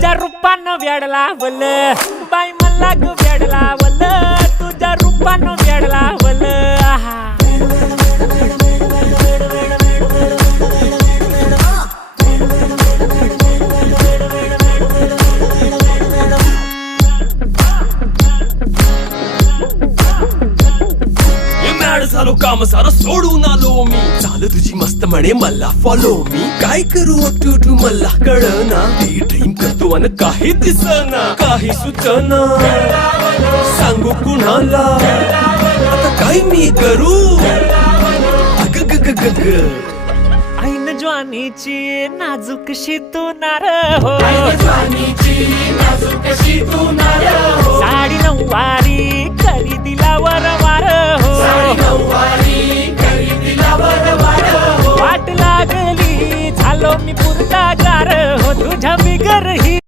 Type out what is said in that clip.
तुझ्या रूपानं वेड लावल बाई मला ग वेड लावल तुझ्या रूपानं वेड लावल आहा झालो काम सारं सोडून आलो मी चाल तुझी मस्त म्हणे मला फॉलो मी काय करू टू मला कळना ती ड्रीम करतो अन काही दिसना काही सुचना सांगू कुणाला आता काय मी करू अग ग ग ग ग ऐन ज्वानीची नाजूकशी तू नार हो साडी नऊवारी करी दिला वरवार हो वाट लागली झालो मी पुरता गार हो तुझ्या बिगर ही